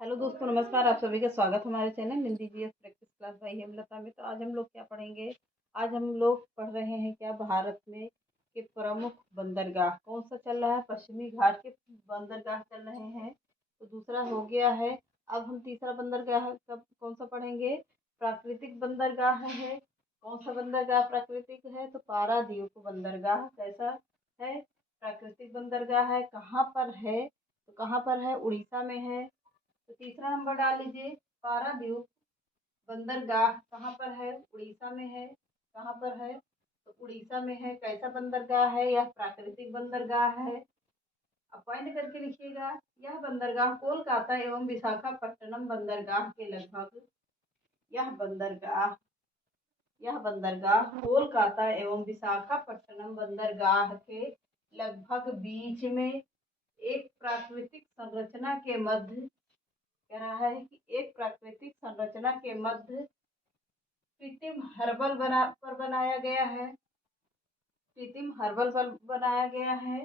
Hello दोस्तों, नमस्कार। आप सभी का स्वागत हमारे channel Hindi GS practice class by Hemlata में। तो आज हम लोग क्या पढ़ेंगे। आज हम लोग पढ़ रहे हैं क्या, भारत में के प्रमुख बंदरगाह कौन सा चल रहा है। पश्चिमी घाट के बंदरगाह चल रहे हैं, तो दूसरा हो गया है। अब हम तीसरा बंदरगाह कब कौन सा पढ़ेंगे। प्राकृतिक बंदरगाह है। कौन सा बंदरगाह प्राकृतिक है, तो पारादीप बंदरगाह कैसा है, प्राकृतिक बंदरगाह है। कहाँ पर है, तो कहाँ पर है, उड़ीसा में है। तो तीसरा नंबर डाल लीजिए, पारादीप बंदरगाह कहाँ पर है, उड़ीसा में है। कहाँ पर है, तो उड़ीसा में है। कैसा बंदरगाह है, यह प्राकृतिक बंदरगाह है। अब पॉइंट करके लिखिएगा। यह बंदरगाह कोलकाता एवं विशाखापट्टनम बंदरगाह के लगभग यह बंदरगाह यह बंदरगाह कोलकाता एवं विशाखापट्टनम बंदरगाह के लगभग बीच में एक प्राकृतिक संरचना के मध्य कह रहा है कि एक प्राकृतिक संरचना के मध्य कृत्रिम हर्बल बनाया गया है। कृत्रिम हर्बल पर बनाया गया है।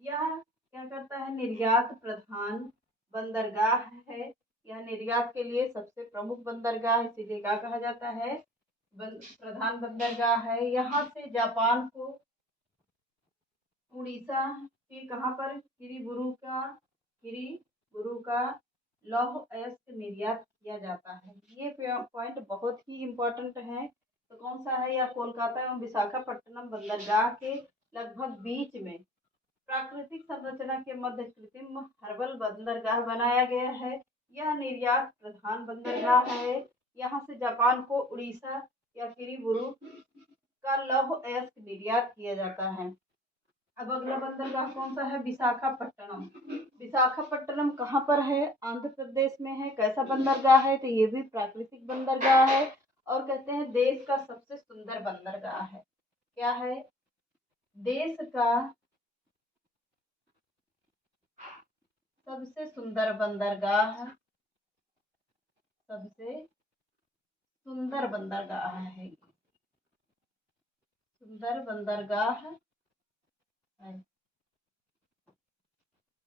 यह क्या करता है, निर्यात प्रधान बंदरगाह है। यह निर्यात के लिए सबसे प्रमुख बंदरगाह, इसीलिए क्या कहा जाता है, प्रधान बंदरगाह है। यहाँ से जापान को उड़ीसा के कहाँ पर किरीबुरू का लौह अयस्क निर्यात किया जाता है। ये पॉइंट बहुत ही इम्पोर्टेंट है। तो कौन सा है, या कोलकाता एवं विशाखापट्टनम बंदरगाह के लगभग बीच में प्राकृतिक संरचना के मध्य कृत्रिम हर्बल बंदरगाह बनाया गया है। यह निर्यात प्रधान बंदरगाह है। यहाँ से जापान को उड़ीसा या किरीबुरू का लौह अयस्क निर्यात किया जाता है। अब अगला बंदरगाह कौन सा है, विशाखापट्टनम। विशाखापट्टनम कहाँ पर है, आंध्र प्रदेश में है। कैसा बंदरगाह है, तो ये भी प्राकृतिक बंदरगाह है। और कहते हैं देश का सबसे सुंदर बंदरगाह है। क्या है, देश का सबसे सुंदर बंदरगाह, सबसे सुंदर बंदरगाह है, सुंदर बंदरगाह है।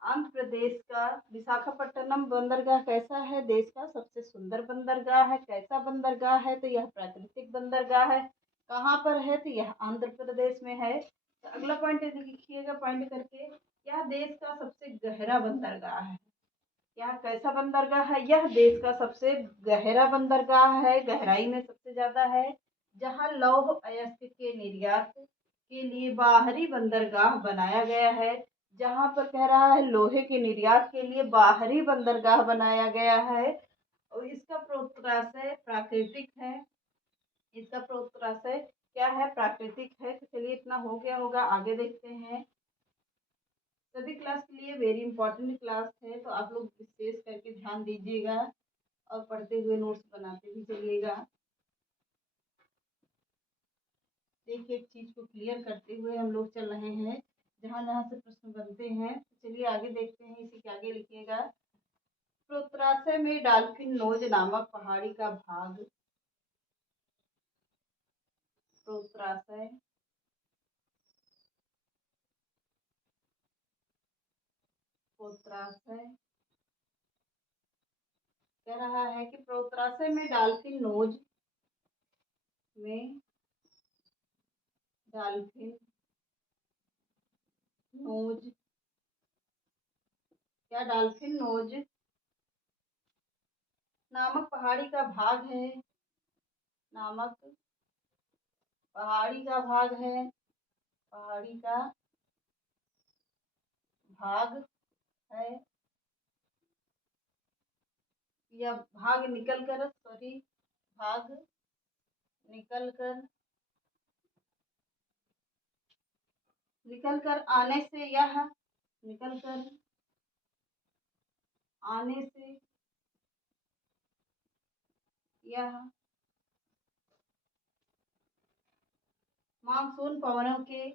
आंध्र प्रदेश का विशाखापट्टनम बंदरगाह कैसा है, देश का सबसे सुंदर बंदरगाह है। कैसा बंदरगाह है, तो यह प्राकृतिक बंदरगाह है। कहाँ पर है, तो यह आंध्र प्रदेश में है। तो अगला पॉइंट लिखिएगा पॉइंट करके, यह देश का सबसे गहरा बंदरगाह है। यह कैसा बंदरगाह है, यह देश का सबसे गहरा बंदरगाह है, गहराई में सबसे ज्यादा है। जहाँ लौह अयस्क के निर्यात के लिए बाहरी बंदरगाह बनाया गया है। जहाँ पर कह रहा है लोहे के निर्यात के लिए बाहरी बंदरगाह बनाया गया है। और इसका प्रोत्राशय प्राकृतिक है। इसका प्रोत्राशय क्या है, प्राकृतिक है। तो चलिए इतना हो गया होगा, आगे देखते हैं। सभी क्लास के लिए वेरी इंपॉर्टेंट क्लास है, तो आप लोग विशेष करके ध्यान दीजिएगा और पढ़ते हुए नोट्स बनाते भी चलिएगा। एक एक चीज को क्लियर करते हुए हम लोग चल रहे हैं, जहां जहां से प्रश्न बनते हैं। तो चलिए आगे देखते हैं, इसी के आगे लिखिएगा। प्रोत्राशय में डाल्फिन नोज नामक पहाड़ी का भाग, प्रोत्राशय प्रोत्राशय कह रहा है कि प्रोत्राशय में डाल्फिन नोज में डाल्फिन नोज या डाल्फिन नोज नामक पहाड़ी का भाग है, नामक पहाड़ी का भाग है, पहाड़ी का भाग है। या भाग निकल कर, सॉरी, भाग निकल कर निकल कर आने से यह निकल कर आने से यह मानसून पवनों के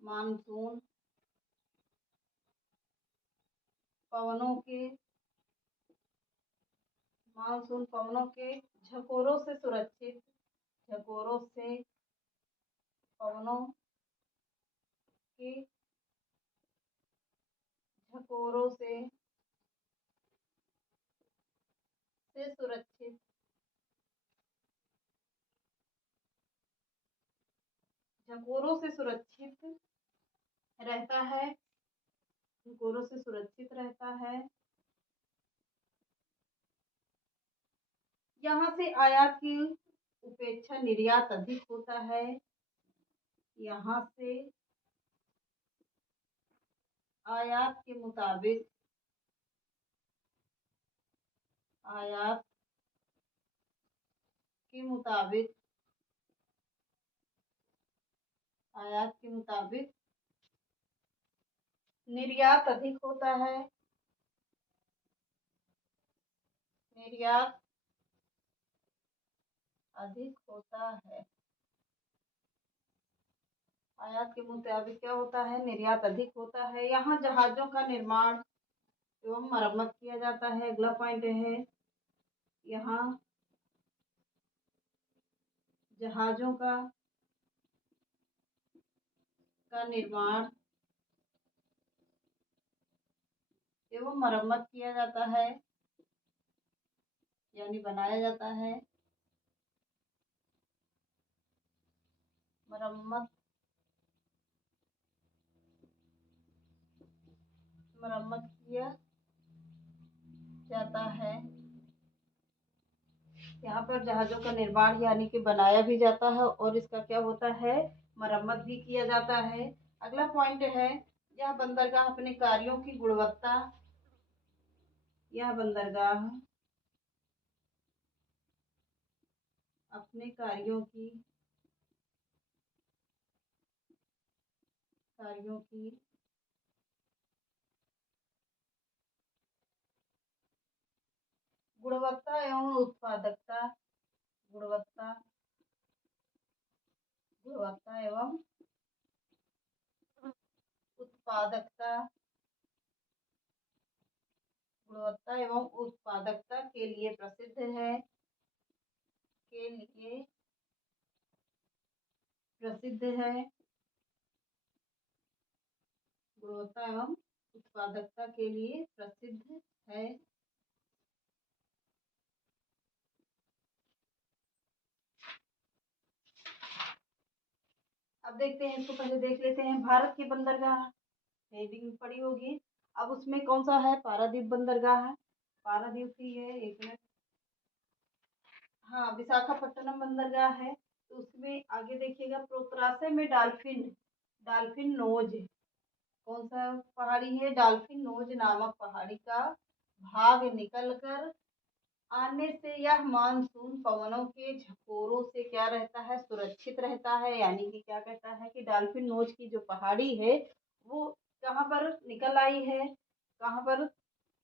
मानसून पवनों के मानसून पवनों के झकोरों से सुरक्षित, झकोरों से पवनों के झकोरों से से सुरक्षित झकोरों से सुरक्षित रहता है, झकोरों से सुरक्षित रहता है। यहाँ से आयात की उपेक्षा निर्यात अधिक होता है। यहाँ से आयात के मुताबिक आयात के मुताबिक आयात के मुताबिक निर्यात अधिक होता है। निर्यात अधिक होता है। आयात के मुताबिक क्या होता है? निर्यात अधिक होता है। यहाँ जहाजों का निर्माण एवं मरम्मत किया जाता है। अगला पॉइंट है, यहाँ जहाजों का निर्माण एवं मरम्मत किया जाता है, यानी बनाया जाता है। मरम्मत किया जाता है। यहाँ पर जहाजों का निर्माण यानी कि बनाया भी जाता है और इसका क्या होता है? मरम्मत भी किया जाता है। अगला पॉइंट है, यह बंदरगाह अपने कार्यों की गुणवत्ता यह बंदरगाह अपने कार्यों की गुणवत्ता एवं उत्पादकता गुणवत्ता एवं उत्पादकता के लिए प्रसिद्ध है। के लिए प्रसिद्ध है। गुणवत्ता एवं उत्पादकता के लिए प्रसिद्ध है। अब देखते हैं, इसको पहले देख लेते हैं। भारत की बंदरगाह हेडिंग पड़ी होगी। अब उसमें कौन सा है? पारादीप बंदरगाह है। पारादीप की है, एक मिनट। हाँ, विशाखापट्टनम बंदरगाह है। तो उसमें आगे देखिएगा, प्रोत्रासे में डाल्फिन नोज कौन सा पहाड़ी है? डाल्फिन नोज नामक पहाड़ी का भाग निकलकर आने से यह मानसून पवनों के झकोरों से क्या रहता है? सुरक्षित रहता है। यानी कि क्या कहता है कि डाल्फिन नोज की जो पहाड़ी है वो कहाँ पर निकल आई है? कहाँ पर?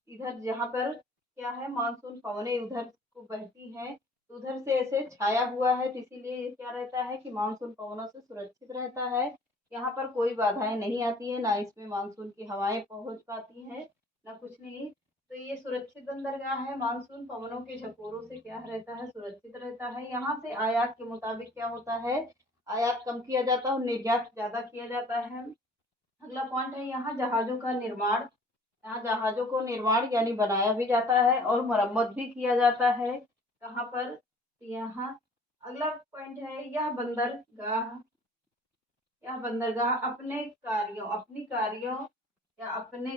इधर जहाँ पर क्या है, मानसून पवनें उधर को बहती हैं, तो उधर से ऐसे छाया हुआ है, तो इसीलिए ये क्या रहता है कि मानसून पवनों से सुरक्षित रहता है। यहाँ पर कोई बाधाएं नहीं आती है, ना इसमें मानसून की हवाएं पहुंच पाती हैं, ना कुछ नहीं। तो ये सुरक्षित बंदरगाह है। मानसून पवनों के झकोरों से क्या रहता है? सुरक्षित रहता है। यहाँ से आयात के मुताबिक क्या होता है? आयात कम किया जाता है और निर्यात ज्यादा किया जाता है। अगला पॉइंट है, यहाँ जहाजों को निर्माण यानी बनाया भी जाता है और मरम्मत भी किया जाता है। कहाँ पर? यहाँ। अगला पॉइंट है, यह बंदरगाह अपनी कार्यों या अपने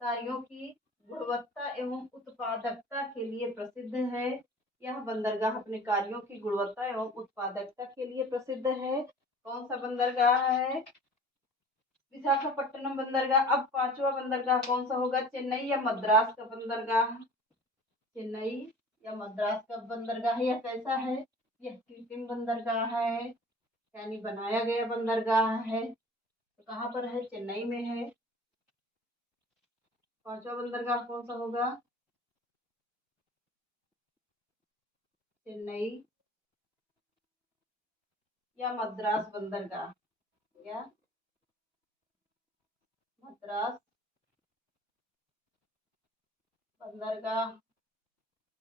कार्यों की गुणवत्ता एवं उत्पादकता के लिए प्रसिद्ध है। यह बंदरगाह अपने कार्यों की गुणवत्ता एवं उत्पादकता के लिए प्रसिद्ध है। कौन सा बंदरगाह है? विशाखापट्टनम बंदरगाह। अब पांचवा बंदरगाह कौन सा होगा? चेन्नई या मद्रास का बंदरगाह। चेन्नई या मद्रास का बंदरगाह। यह कैसा है? यह कृत्रिम बंदरगाह है, यानी बनाया गया बंदरगाह है। तो कहाँ पर है? चेन्नई में है। पांचवा बंदरगाह कौन सा होगा? चेन्नई या मद्रास बंदरगाह। या मद्रास बंदरगाह।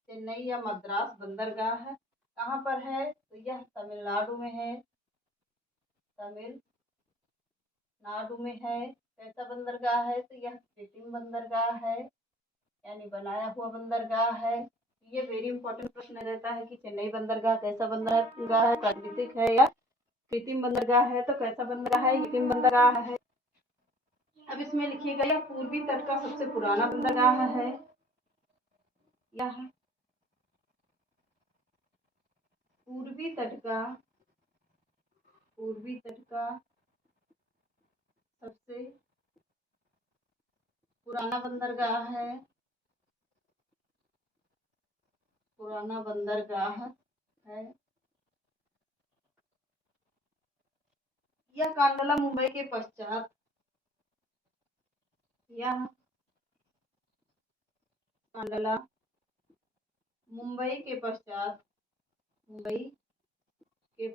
चेन्नई या मद्रास बंदरगाह है। कहाँ पर है? तो यह तमिलनाडु में है। तमिलनाडु में है। कैसा बंदरगाह है? तो यह कृत्रिम बंदरगाह है। यानी बनाया हुआ बंदरगाह है। ये वेरी इंपॉर्टेंट प्रश्न रहता है कि चेन्नई बंदरगाह कैसा बंदरगाह है, प्राकृतिक है या कृत्रिम बंदरगाह है। तो कैसा बंदरगाह है, कृत्रिम बंदरगाह है। अब इसमें लिखिएगा यह पूर्वी तट का सबसे पुराना बंदरगाह है। यह पूर्वी तट का सबसे पुराना बंदरगाह है। यह कांडला मुंबई के पश्चात मुंबई के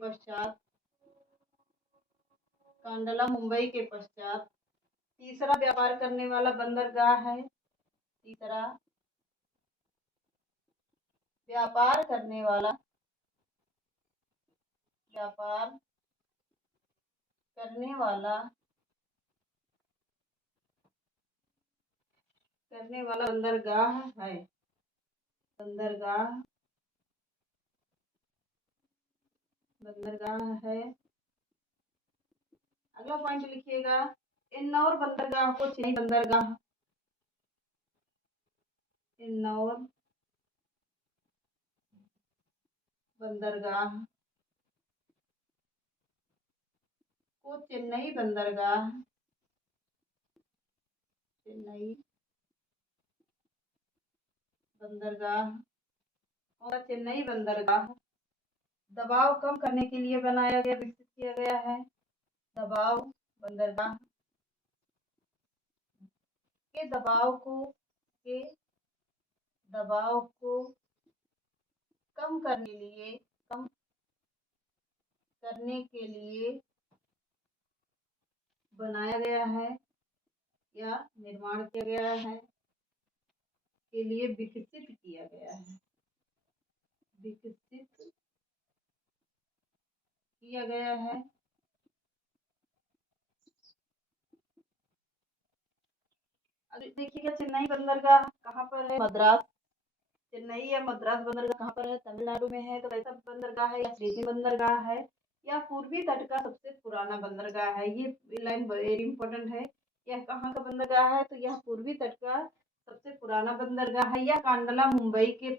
पश्चात तीसरा व्यापार करने वाला बंदरगाह है। तीसरा व्यापार करने वाला बंदरगाह है। अगला पॉइंट लिखिएगा, इन्नौर बंदरगाह को चेन्नई बंदरगाह दबाव कम करने के लिए विकसित किया गया है। दबाव बंदरगाह के दबाव को कम करने के लिए बनाया गया है या निर्माण किया गया है, के लिए विकसित किया गया है। अब देखिएगा चेन्नई बंदरगाह कहाँ पर है, मद्रास। चेन्नई या मद्रास बंदरगाह कहाँ पर है, तमिलनाडु में है। तो कैसा बंदरगाह है, या कृत्रिम बंदरगाह है, या पूर्वी तट का सबसे पुराना बंदरगाह है। ये लाइन वेरी इंपॉर्टेंट है। यह कहाँ का बंदरगाह है, तो यह पूर्वी तट का सबसे पुराना बंदरगाह है। या कांडला मुंबई के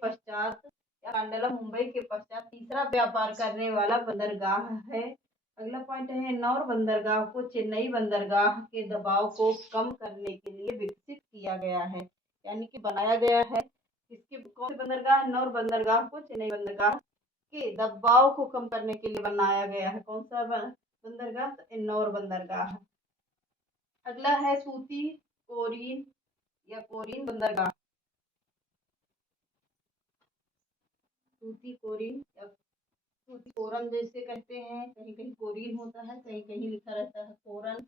पश्चात तीसरा व्यापार करने वाला बंदरगाह है। अगला पॉइंट है, इन्नौर बंदरगाह को चेन्नई बंदरगाह के दबाव को कम करने के लिए विकसित किया गया है, यानी कि बनाया गया है। इसके कौन से बंदरगाह, इन्नौर बंदरगाह को चेन्नई बंदरगाह के दबाव को कम करने के लिए बनाया गया है। कौन सा बंदरगाह, तो इन्नौर बंदरगाह। अगला है सूती कोरीन या कोरीन बंदरगाह। सूती कोरन जैसे कहते हैं, कहीं कहीं कोरीन होता है, कहीं कहीं लिखा रहता है कोरन।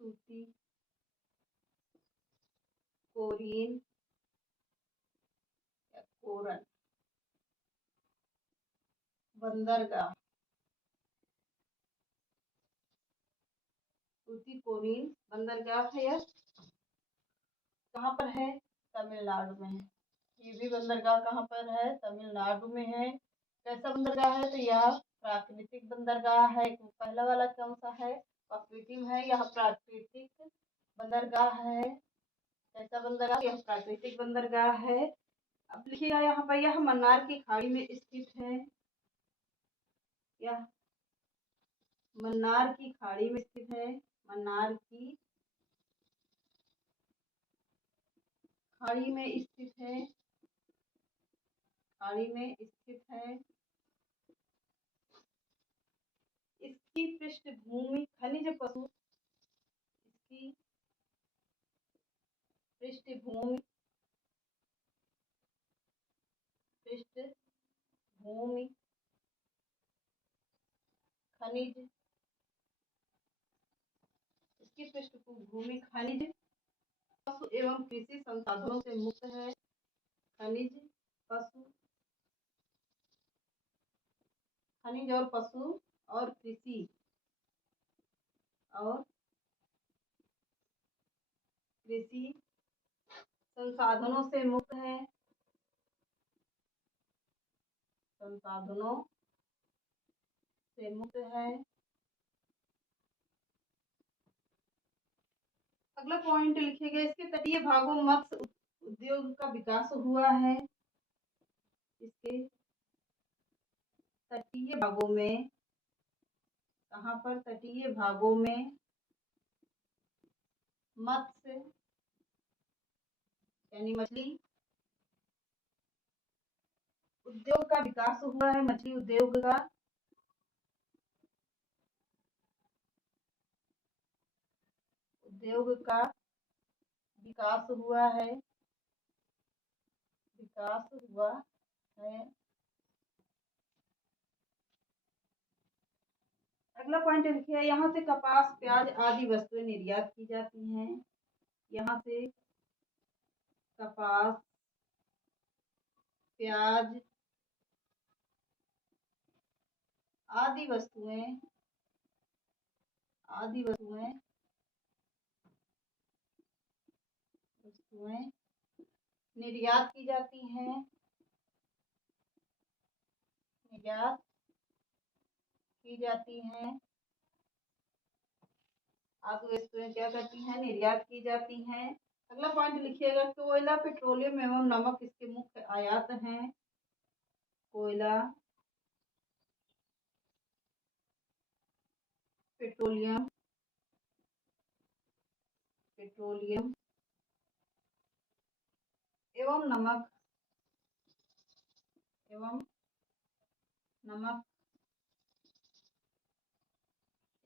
सूती कोरीन या कोरन बंदरगाह। सूती कोरीन बंदरगाह है, यह कहाँ पर है, तमिलनाडु में है। ये भी बंदरगाह कहाँ पर है, तमिलनाडु में है। कैसा बंदरगाह है, तो यह प्राकृतिक बंदरगाह है। पहला वाला कौन सा है, प्राकृतिक है। यह प्राकृतिक बंदरगाह है। कैसा बंदरगाह, यह प्राकृतिक बंदरगाह है। अब लिखिएगा यहाँ पर, यह मन्नार की खाड़ी में स्थित है। यह मन्नार की खाड़ी में स्थित है। मन्नार की खाड़ी में स्थित है। इसकी पृष्ठभूमि खनिज पशु इसकी पृष्ठभूमि खनिज इसकी पृष्ठभूमि खनिज पशु एवं कृषि संसाधनों से मुक्त है। खनिज और पशु और कृषि और कृषि संसाधनों से मुक्त है, संसाधनों से मुक्त है। अगला पॉइंट लिखिएगा, इसके तटीय भागों में मत्स्य उद्योग का विकास हुआ है। इसके तटीय भागों में, कहाँ पर, तटीय भागों में मत्स्य यानी मछली उद्योग का विकास हुआ है। मछली उद्योग का विकास हुआ है, विकास हुआ है। अगला पॉइंट लिखिए, यहाँ से कपास, प्याज आदि वस्तुएं निर्यात की जाती हैं। यहाँ से कपास, प्याज आदि वस्तुएं निर्यात की जाती हैं, निर्यात की जाती हैं। आदि वस्तुएं क्या करती हैं, निर्यात की जाती हैं। अगला पॉइंट लिखिएगा, कोयला, पेट्रोलियम एवं नमक इसके मुख्य आयात हैं। कोयला, पेट्रोलियम एवं नमक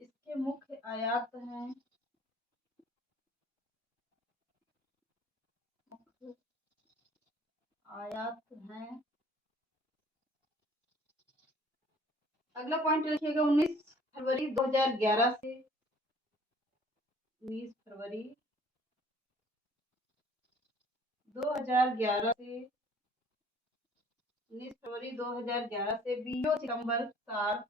इसके मुख्य आयात हैं। अगला पॉइंट लिखिएगा, 19 फरवरी 2011 से 19 फरवरी 2011 से 19 फरवरी 2011 से बीओ सितंबर सार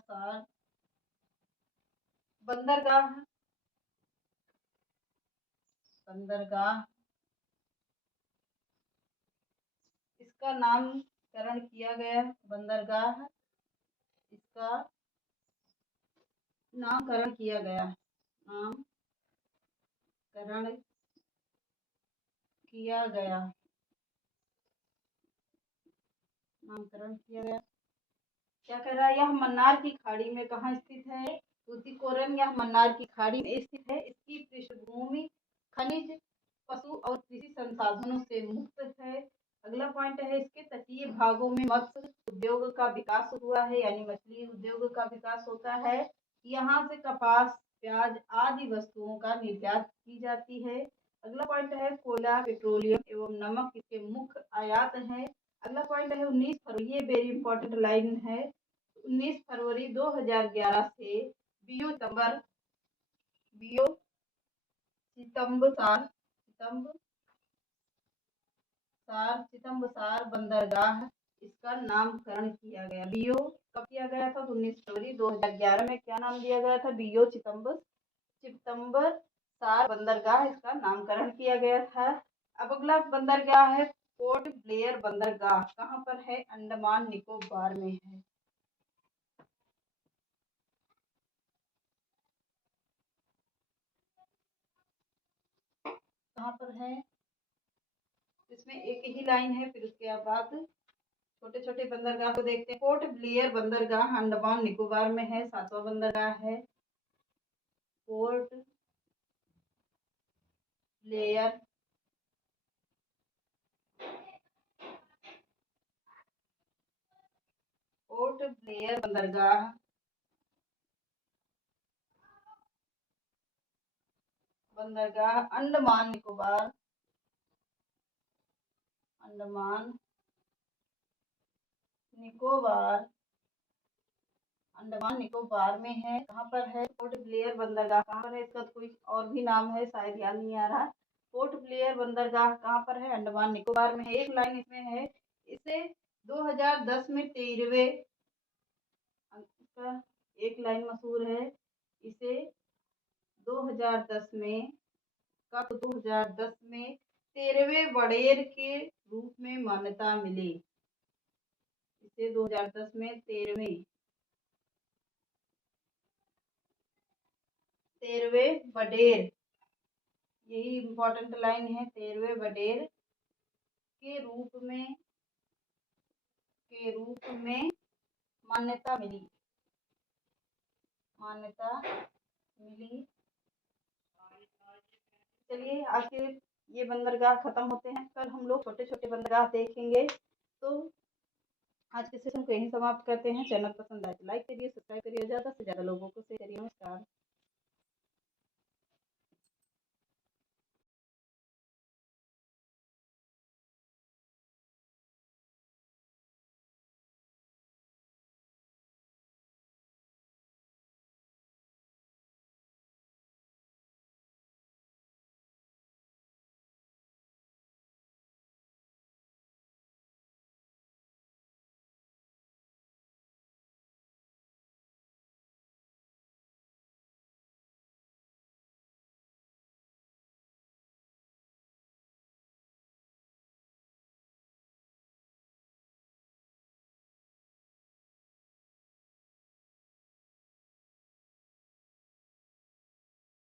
सार बंदरगाह इसका नामकरण किया गया। बंदरगाह इसका नामकरण किया गया। क्या कर रहा है, यह मन्नार की खाड़ी में कहाँ स्थित है, तूतीकोरन यह मन्नार की खाड़ी में स्थित है। इसकी पृष्ठभूमि खनिज, पशु और कृषि संसाधनों से मुक्त है। अगला पॉइंट है, इसके तटीय भागों में मत्स्य उद्योग का विकास हुआ है, यानी मछली उद्योग का विकास होता है। यहाँ से कपास, प्याज आदि वस्तुओं का निर्यात की जाती है। अगला पॉइंट है, कोयला, पेट्रोलियम एवं नमक इसके मुख्य आयात हैं। अगला पॉइंट है 19 फरवरी, ये वेरी इंपॉर्टेंट लाइन है। 19 फरवरी 2011 से बीओ सितंबसार बंदरगाह इसका नामकरण किया गया। बीओ कब किया गया था, 19 फरवरी 2011 में। क्या नाम दिया गया था, बीओ सितंबसार बंदरगाह इसका नामकरण किया गया था। अब अगला बंदरगाह है पोर्ट ब्लेयर बंदरगाह, कहाँ पर है, अंडमान निकोबार में है। कहाँ पर है, इसमें एक ही लाइन है, फिर उसके बाद छोटे छोटे बंदरगाह को देखते हैं। पोर्ट ब्लेयर बंदरगाह अंडमान निकोबार में है, 7वां बंदरगाह है। पोर्ट ब्लेयर बंदरगाह अंडमान निकोबार अंडमान निकोबार में है। कहाँ पर है? पोर्ट ब्लेयर बंदरगाह कहाँ पर है? इसका तो कोई और भी नाम है, शायद याद नहीं आ रहा। पोर्ट ब्लेयर बंदरगाह कहाँ पर है? अंडमान निकोबार में है। एक लाइन इसमें है, इसे 2010 में 13वें, इसका एक लाइन मशहूर है, इसे 2010 में, कब? 2010 में 13वें वडेर के रूप में मान्यता मिली। इसे 2010 में 13वें वडेर, यही इम्पोर्टेंट लाइन है, 13वें वडेर के रूप में मान्यता मिली, मान्यता मिली। चलिए आज के ये बंदरगाह खत्म होते हैं, कल हम लोग छोटे छोटे बंदरगाह देखेंगे। तो आज के सेशन को यहीं समाप्त करते हैं। चैनल पसंद आए तो लाइक करिए, सब्सक्राइब करिए, ज़्यादा से ज़्यादा लोगों को शेयर करिए। नमस्कार।